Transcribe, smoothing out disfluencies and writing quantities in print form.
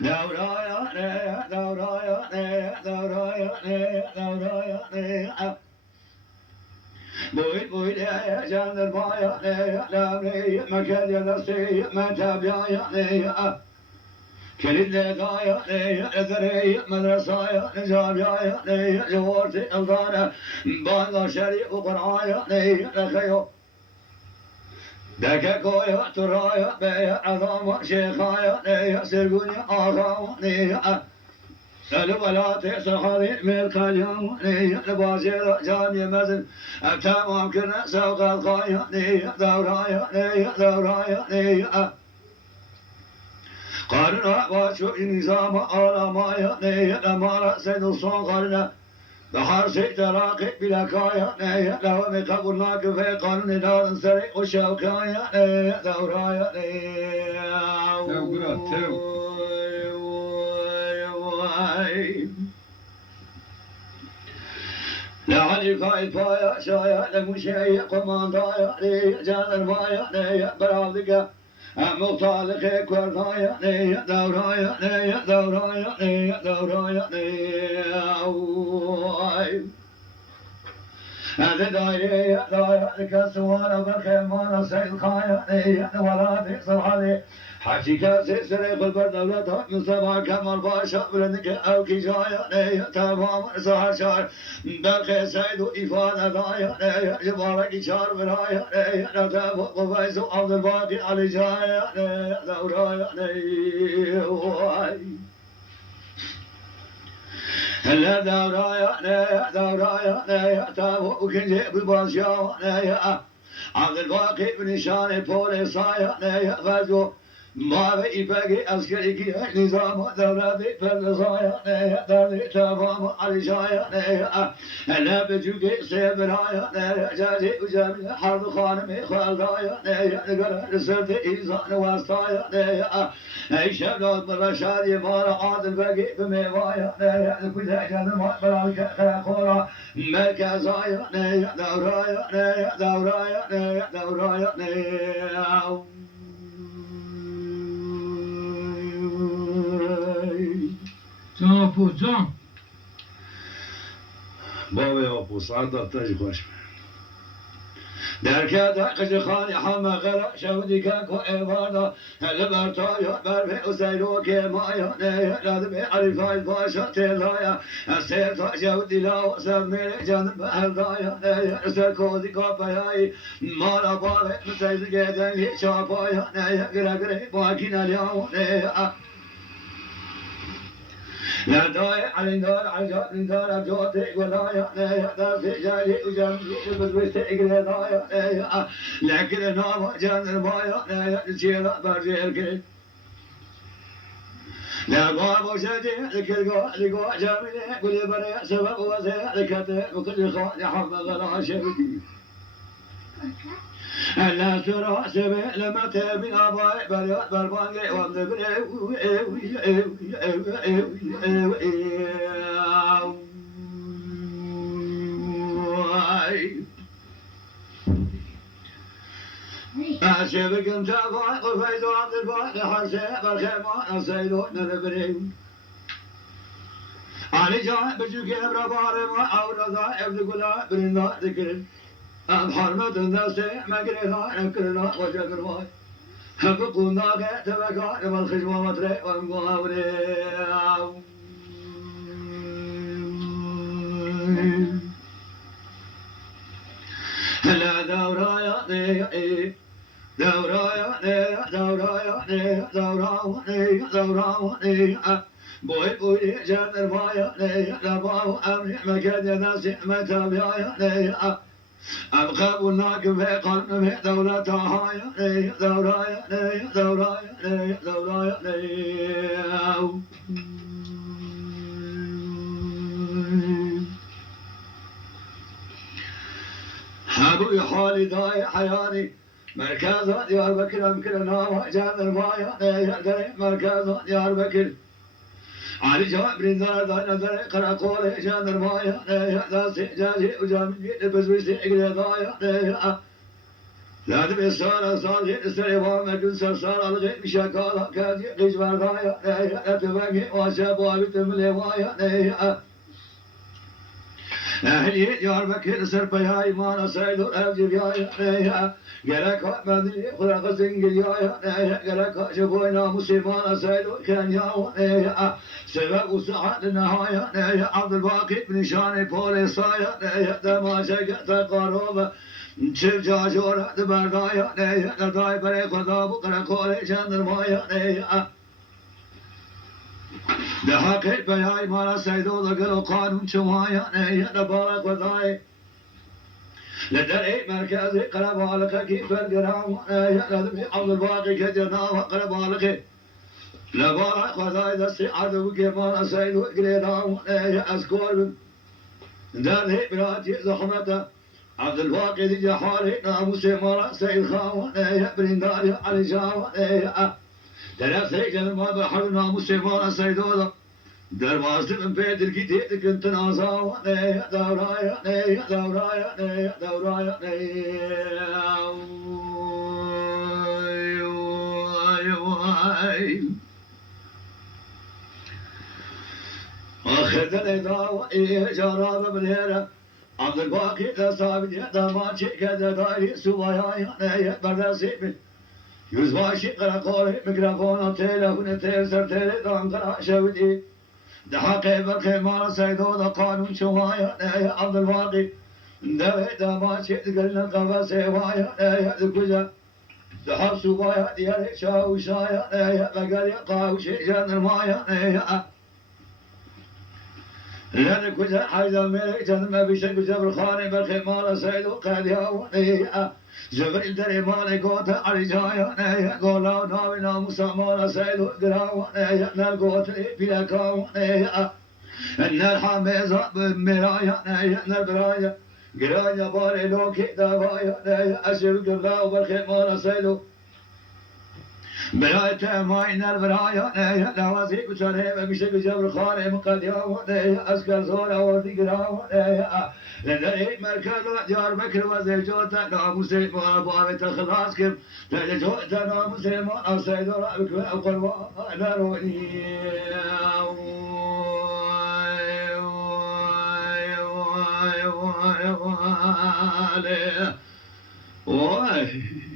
دورایانه دورایانه دورایانه دورایانه بوید بوید جان مایانه لامنی مکد یدستی من تبیانه كليل لقايا ذري مدرسايا نجابيايا جوارتي الغانا بانغا شري وقرايا لخيو دكا كويا ترايا بيا عظام شيخايا سرقوني آغاواني الولاتي صحاري ملك اليوم نبازير جامي مزن تمام كنا سوق الخايا دورايا دورايا قارنا باشو نظام آلامايا لما سيد الصون قارنا بحر سيد راقي بلا كايا لو مقبولناك في قانون دار سري وشوكايا دورايا لعلي فايد فايا شايا لمشي قمان ضايا جان المايا برافدك مطالق كوردايا دورايا دورايا دورايا هذا دايري دايا كسوانا بالخيمان سيد خايا ولادي صحابي حكي كاسي سريق البردولة من سبع كمال باشا بلنك أو كجايا تمام سهر شار بالخي سيد إفادة دايا جبارك شار برايا نتابع قفيس عبد الباقي علي جايا دورايا هلا دورايا تابع وكنجي بباشا عبد الباقي بنشان بوليسايا فازو ما في باقي عسكري كي نظام دولتي فلسايا دولتي تمام على جايا لا بجوكي سيبرايا جاجي وجامي حرب خانمي خالدايا نقرا رسلتي إيزان واسطايا أي شباب مرشادي مال عاد الباقي بميوايا كل جنة ما بلالك خلاقورا مركزايا دورايا جان آپوس جان بابا آپوس عدد تجي خوش در کده قج خانی همه غلا شودی که که ایوانا هل برتایا بر به ازیرو که مایا نه لاد به عریفای باشا تلایا سر تا شودی لا سر میره جان به هردایا نه سر کوزی کافیایی مالا باله مسیز گدنگی چاپایا نه گره باکی نلیاو نه لا داي على دار على جات دار جوتي ولايا لا في جاي وجنبي بس دايا لكن انا جان المايا لا شيلا برجلك لا بابا شدي لقوا جامي كل بري سبب وزي لكته وكل خالي حب غلا شبكي لا ترى سبع لما تبين أباي بريات بربانجي وامدبري أشبكم تابعي وفيدو عبد الباقي حرسي بالخيمان السيدو نربري علي جاي بجوكي برباري ما أورا ذا ابن قلا برندا ذكر حرمة الناس مقرنا نكرنا وجدنا بقونا تبقى والخشوة مطري والمقاوري لا دورايا دورايا بوي جان المايا لباو أمني مكان ناسي متابعيا أبقى بناك في قلبي دولتها دورايا أبوي حالي ضايع حياني مركز ديار بكر أمكرنا جان المايا مركز ديار بكر علي جواب بريندار دار نظر قرأ قولي جان المايا داسي جاجي وجامي بزويسي إقري ضايا لا تبي السارة صار غير السريوان مجد سرسار الغير بشكالة كادي قيش بردايا لا تبقي وشاب وابت مليوايا أهلي Diyarbakır Sırpaya imana saydur evcil ya gerek mendili kulak zingil ya gerek acı boyna Müslümana saydur Kenya ya sebep usahat nihaya Abdülbakir nişani polisaya demaşa gete karoba çift cacora berdaya day bere koda bu karakole jandarmaya لحقت بياي مالا سيدو ذكر قانون شوايا نبارك وضاي لدري مركزي قرب عليك كيف القرام لازم عبد الباقي كجنا وقرب عليك لبارك وضاي دسي عدو كمالا سيدو قريرام أسكول دري براتي زحمته عبد الباقي دي جحاري ناموسي مالا سيد خاوة برنداري علي جاوة دراسة جنما بحر ناموسي مالا سيدو درواز من بيدر جديد كنت نازاوة دورايا دورايا دورايا أخذني داوة جراب بالهيرة عبد الباقي تصابت يدا ما شيء كذا دايري سوايا برداسي يزواشي قرقوري ميكروفون تليفون تلسر تلي دانقرا شودي دحقي بقي ما سيدو دا قانون شوايا عبد الباقي دوي دا ما شيء قلنا قفا سوايا دكوزا دحب سوايا ديالي شاو شايا بقال يقاو شيء جان المايا لأن كوزا حيدا ميري جنما بشك جبر خاني بقي ما سيدو قاد يا جبريل دري مالي قوتا علي جايا قولاو ناوي ناموسا مالا سيدو قراو نال قوتي بلا كاو نال حاميزا بمرايا نال برايا قرايا باري لوكي دابايا أشير قبلاو برخي مالا سيدو براية ماين البرايا لوازي كشري بمشي بجبر خاري مقديا أسكر زورا وردي قراو لدري مركز دياربكر وزيجوتا ناموسي بابت الخلاص كم تجوتا ناموسي ما أسيد رأبك وقروا ناروني واي